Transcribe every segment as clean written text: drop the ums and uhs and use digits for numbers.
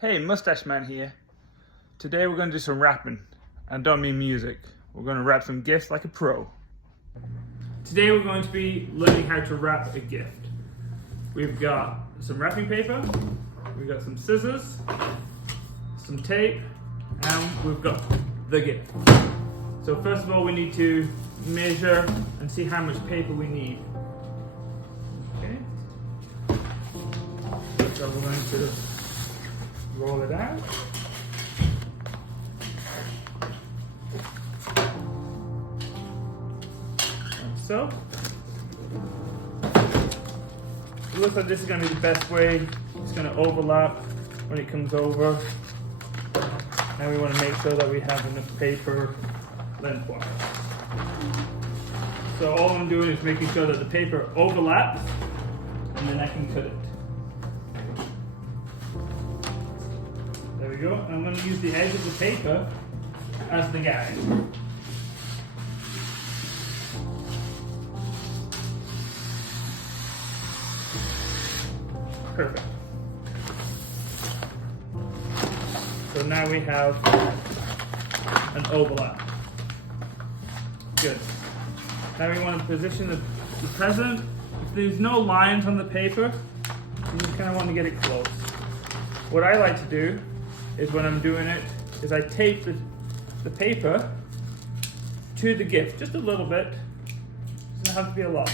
Hey, Mustache Man here. Today we're going to do some rapping, and don't mean music. We're going to wrap some gifts like a pro. Today we're going to be learning how to wrap a gift. We've got some wrapping paper, we've got some scissors, some tape, and we've got the gift. So first of all we need to measure and see how much paper we need. Okay. So we're going to roll it out. Like so. It looks like this is going to be the best way. It's going to overlap when it comes over. Now we want to make sure that we have enough paper lengthwise. So all I'm doing is making sure that the paper overlaps, and then I can cut it. There we go. And I'm going to use the edge of the paper as the guide. Perfect. So now we have an overlap. Good. Now we want to position the present. If there's no lines on the paper, you just kind of want to get it close. What I like to do is when I'm doing it, is I tape the paper to the gift, just a little bit. It doesn't have to be a lot.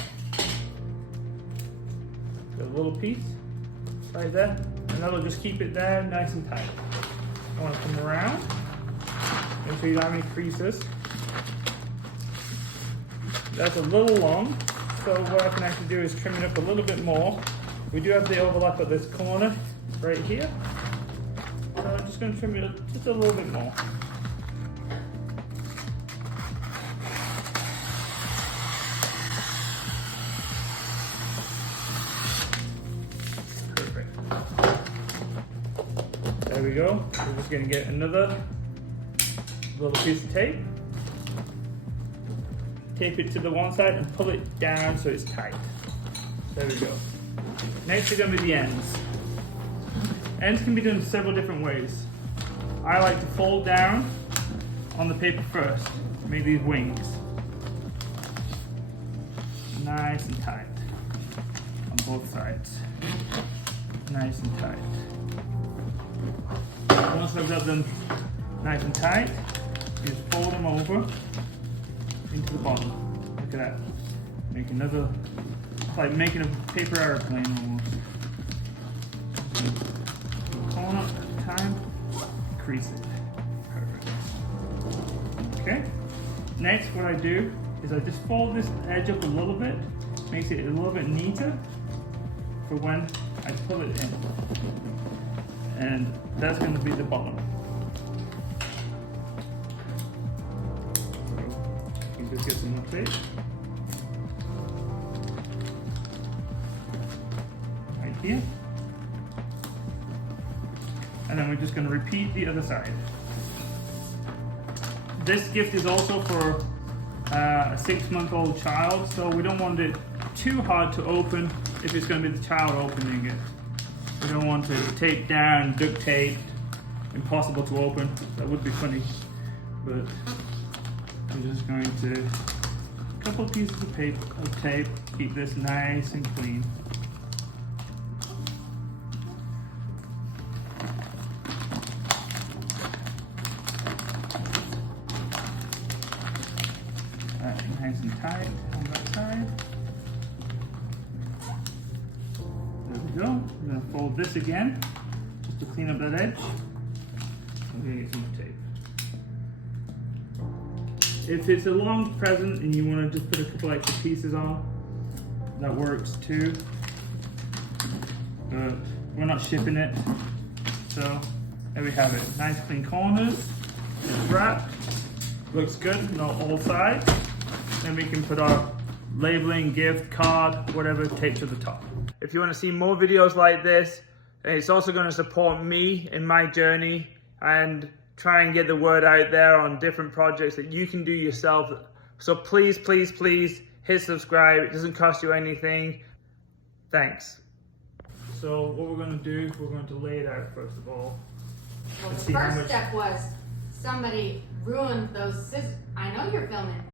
Got a little piece right there, and that'll just keep it there nice and tight. I want to come around, make sure you don't have any creases. That's a little long, so what I can actually do is trim it up a little bit more. We do have the overlap at this corner right here. So I'm just going to trim it up just a little bit more. Perfect. There we go. We're just going to get another little piece of tape. Tape it to the one side and pull it down so it's tight. There we go. Next are going to be the ends. Ends can be done several different ways. I like to fold down on the paper first to make these wings. Nice and tight on both sides. Nice and tight. Once I've got them nice and tight, you just fold them over into the bottom. Look at that. Make another, it's like making a paper airplane almost. Corner at a time, crease it. Perfect. Okay. Next, what I do is I just fold this edge up a little bit, makes it a little bit neater for when I pull it in. And that's going to be the bottom. Just get some more tape. Right here. And then we're just going to repeat the other side. This gift is also for a 6-month-old child, so we don't want it too hard to open if it's going to be the child opening it. We don't want it taped down, duct taped, impossible to open. That would be funny, but I'm just going to, a couple pieces of tape, keep this nice and clean. Alright, nice and tight on that side. There we go. I'm going to fold this again, just to clean up that edge. I'm going to get some more tape. If it's a long present and you want to just put a couple extra pieces on, that works too. But we're not shipping it. So there we have it. Nice clean corners. It's wrapped. Looks good on all sides. Then we can put our labeling, gift, card, whatever, taped to the top. If you want to see more videos like this, it's also going to support me in my journey and try and get the word out there on different projects that you can do yourself. So please, please, please hit subscribe. It doesn't cost you anything. Thanks. So what we're going to do, we're going to lay it out first of all. Well, Let's the see how first much. step was somebody ruined those scissors. I know you're filming.